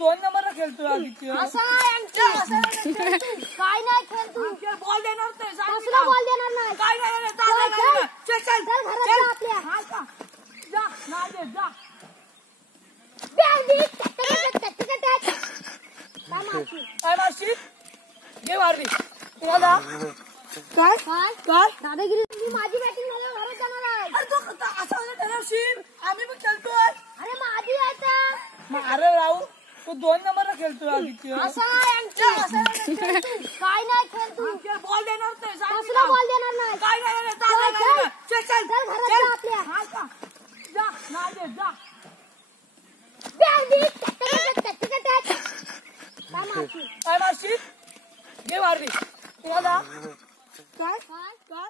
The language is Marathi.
2 नंबरला खेळतोय आदित्य. असं नाही काय नाही खेळतो. बॉल देणार नाही. कसला बॉल देणार नाही. काय नाही. चल चल घरात जा आपल्या. हा का जा ना दे जा. काय मारशील घे मारली तुम्हाला. काय काय काय दादागिरी. मी माझी बॅटिंग झाल्यावर घरात जाणार आहे. अरे तो असं ठरवशील. आम्ही पण खेळतोय. अरे माझी आहे. अरे राहू तो 2 नंबरला खेळतोय आदित्य. असं नाही काय नाही खेळतो. बॉल देणार नाही. कसला बॉल देणार नाही. काय नाही. चल घरात जा आपल्या. हा का जा ना दे जा. काय मारशील घे मारली तुम्हाला. काय काय